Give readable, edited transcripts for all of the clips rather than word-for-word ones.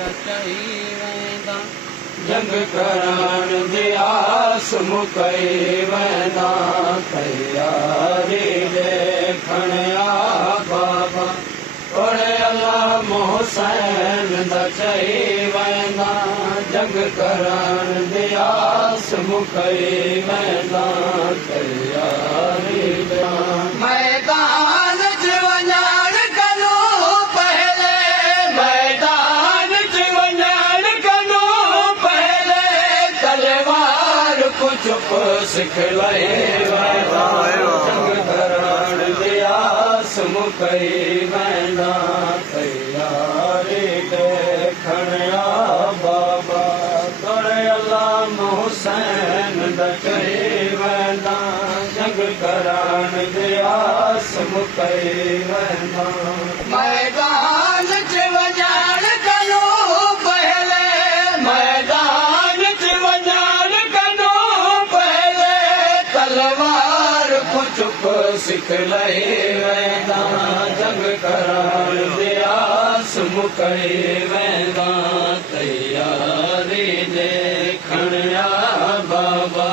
रचई वेंदा जंग करण जी आस मुकई वेंदा तैयारी देखण आ बाबा ओड़े अल्लाह मोहसैन रचई वेंदा जंग करण जी आस मुकई वेंदा तैयारी मैदान च वञण कनो पहले मैदान च वञण कनो पहले तलवार को चुप सिखलाए वेंदा जंग करण जी आस मुकई वेंदा तैयारी देखण आ बाबा तोड़े अल्लाह मोहसैन रचई वेंदा जंग करण जी आस मुकई वेंदा मैदान च वञण कनो पहले मैदान च वञण कनो पहले तलवार को चुप सिखलाए वेंदा जंग करण जी आस मुकई वेंदा तैयारी देखण आ बाबा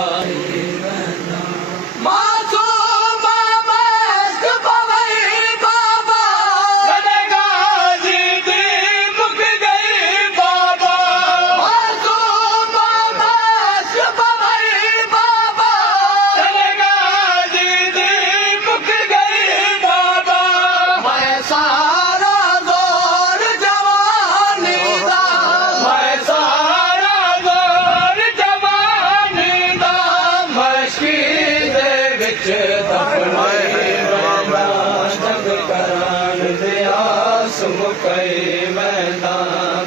मुकई वेंदा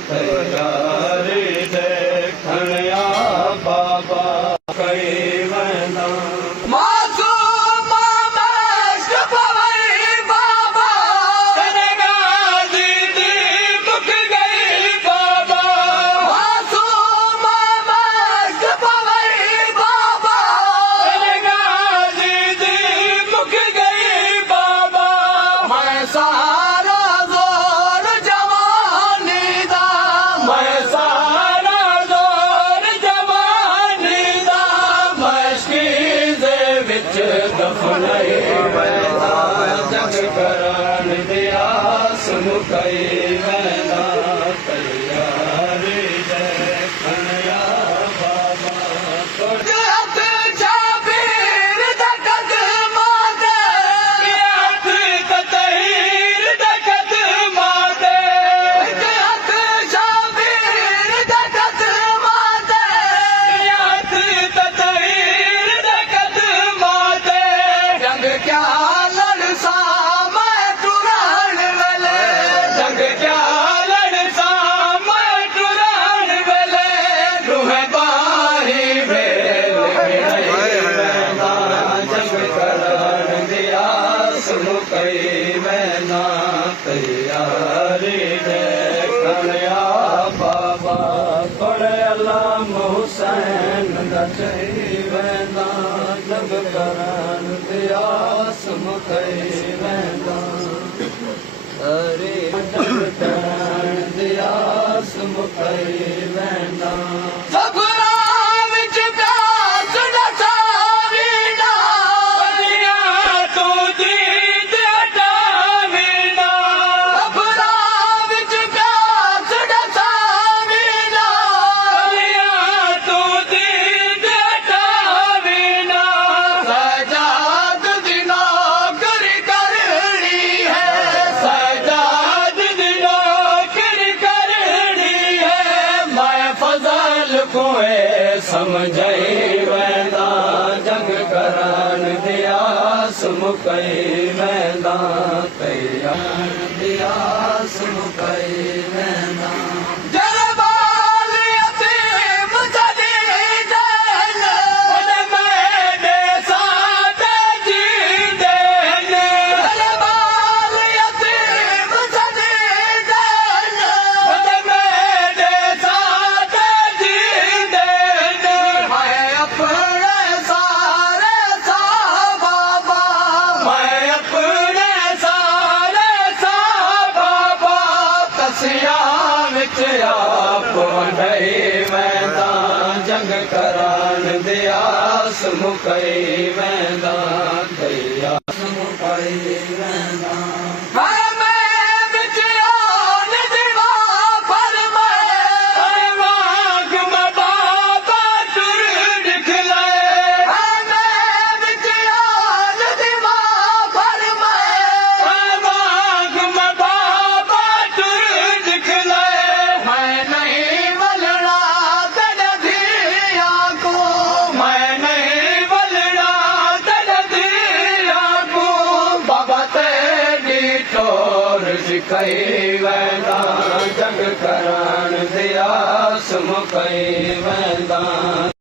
तैयारी देखण आ बाबा कई वेंदा मासूम मस्त पवई बाबा तनगाजी दी मुक गई बाबा मासूम मस्त पवई बाबा तनगाजी दी मुक गई बाबा मैं सारा दफनाए वेंदा जंग करण जी आस मुकई वेंदा तैयारी देखण आ बाबा तोड़े हथ शाबीर दा कदमां ते हथ ततहीर दा कदमां ते हथ शाबीर दा कदमां ते हथ ततहीर दा कदमां ते जंग क्या लड़सा मैं टुरान वेले जंग क्या लड़सा मैं टुरान वेले रूह बाही वेल वेंदा जंग करण जी आस मुकई वेंदा तैयारी देखण आ बाबा तोड़े अल्लाह मोहसैन रचई वेंदा जंग करण जी आस मुकई वेंदा अरे जंग करण जी आस मुकई वेंदा सफरा विच प्यास ॾसा वीना दुनिया तू दीद हटा वीना सफरा विच प्यास ॾसा वीना दुनिया तू दीद हटा वीना सजाद दी नौकरी करनी है सजाद दी नौकरी करनी है मैं फजल कोए समझई वेंदा जंग करण जी आस मुकई वेंदा तैयारी जी आस मुकई वेंदा विच आप वंढई वेंदा जंग करान दे आस मुकई वेंदा दरिया मुकई वेंदा कई वेंदा जंग करान दे आस मुकई वेंदा